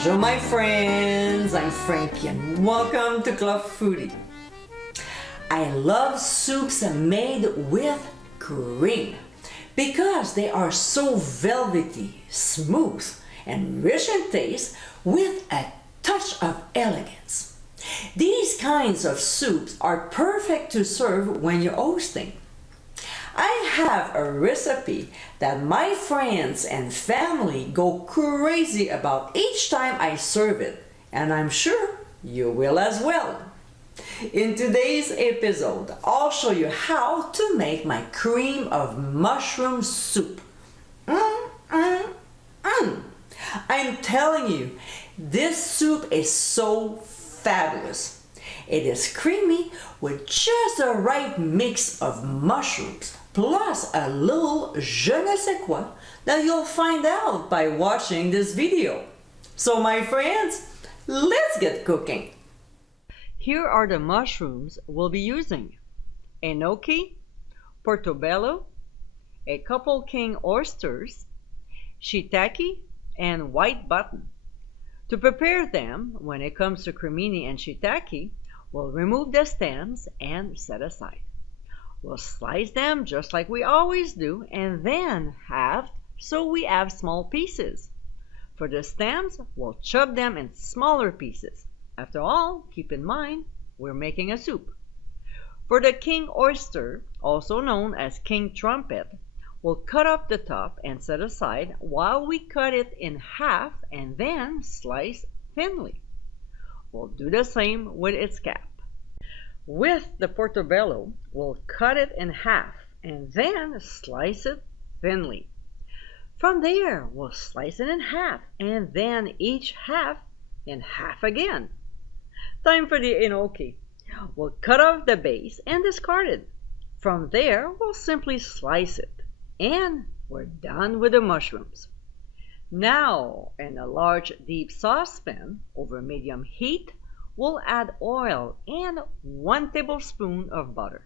Bonjour my friends, I'm Frankie and welcome to Club Foodie. I love soups made with cream because they are so velvety, smooth, and rich in taste with a touch of elegance. These kinds of soups are perfect to serve when you're hosting. I have a recipe that my friends and family go crazy about each time I serve it, and I'm sure you will as well. In today's episode, I'll show you how to make my cream of mushroom soup. I'm telling you, this soup is so fabulous. It is creamy with just the right mix of mushrooms, plus a little je ne sais quoi that you'll find out by watching this video. So my friends, let's get cooking. Here are the mushrooms we'll be using: enoki, portobello, a couple king oysters, shiitake, and white button. To prepare them, when it comes to cremini and shiitake, we'll remove the stems and set aside. We'll slice them just like we always do and then halve so we have small pieces. For the stems, we'll chop them in smaller pieces. After all, keep in mind, we're making a soup. For the king oyster, also known as king trumpet, we'll cut off the top and set aside while we cut it in half and then slice thinly. We'll do the same with its cap. With the portobello, we'll cut it in half and then slice it thinly. From there, we'll slice it in half and then each half in half again. Time for the enoki. We'll cut off the base and discard it. From there, we'll simply slice it. And we're done with the mushrooms. Now, in a large deep saucepan over medium heat, we'll add oil and 1 tablespoon of butter.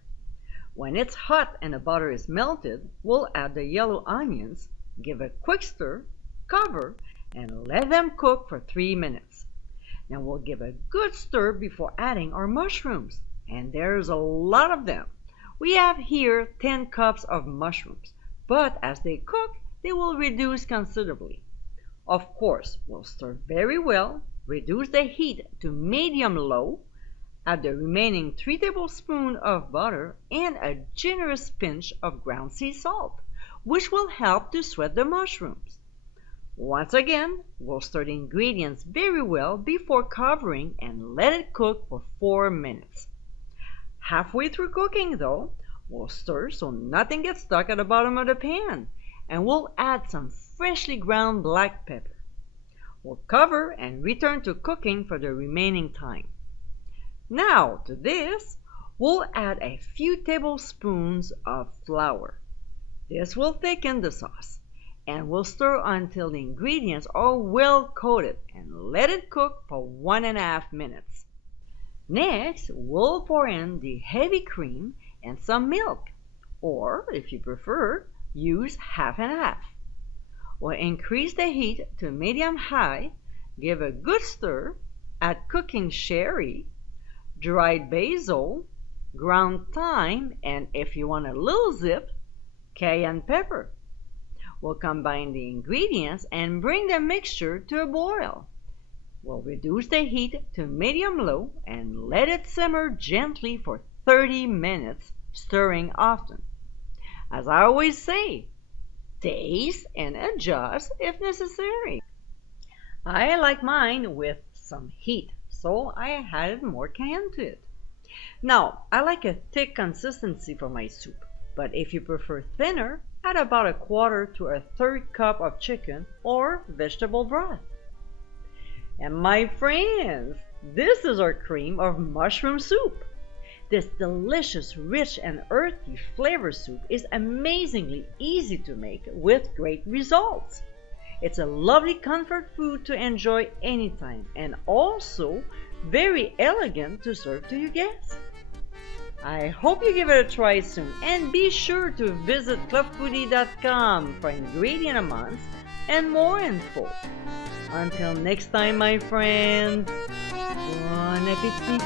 When it's hot and the butter is melted, we'll add the yellow onions, give a quick stir, cover, and let them cook for 3 minutes. Then we'll give a good stir before adding our mushrooms. And there's a lot of them. We have here 10 cups of mushrooms, but as they cook, they will reduce considerably. Of course, we'll stir very well, reduce the heat to medium-low, add the remaining 3 tablespoons of butter and a generous pinch of ground sea salt, which will help to sweat the mushrooms. Once again, we'll stir the ingredients very well before covering and let it cook for 4 minutes. Halfway through cooking though, we'll stir so nothing gets stuck at the bottom of the pan, and we'll add some freshly ground black pepper. We'll cover and return to cooking for the remaining time. Now to this, we'll add a few tablespoons of flour. This will thicken the sauce, and we'll stir until the ingredients are well coated and let it cook for 1.5 minutes. Next, we'll pour in the heavy cream and some milk, or if you prefer, use half and half. We'll increase the heat to medium-high, give a good stir, add cooking sherry, dried basil, ground thyme, and if you want a little zip, cayenne pepper. We'll combine the ingredients and bring the mixture to a boil. We'll reduce the heat to medium-low and let it simmer gently for 30 minutes, stirring often. As I always say, taste and adjust if necessary. I like mine with some heat, so I added more cayenne to it. Now, I like a thick consistency for my soup, but if you prefer thinner, add about 1/4 to 1/3 cup of chicken or vegetable broth. And my friends, this is our cream of mushroom soup. This delicious, rich, and earthy flavor soup is amazingly easy to make with great results. It's a lovely comfort food to enjoy anytime and also very elegant to serve to your guests. I hope you give it a try soon, and be sure to visit clubfoodie.com for ingredient amounts, and more info. Until next time, my friends, bon appétit!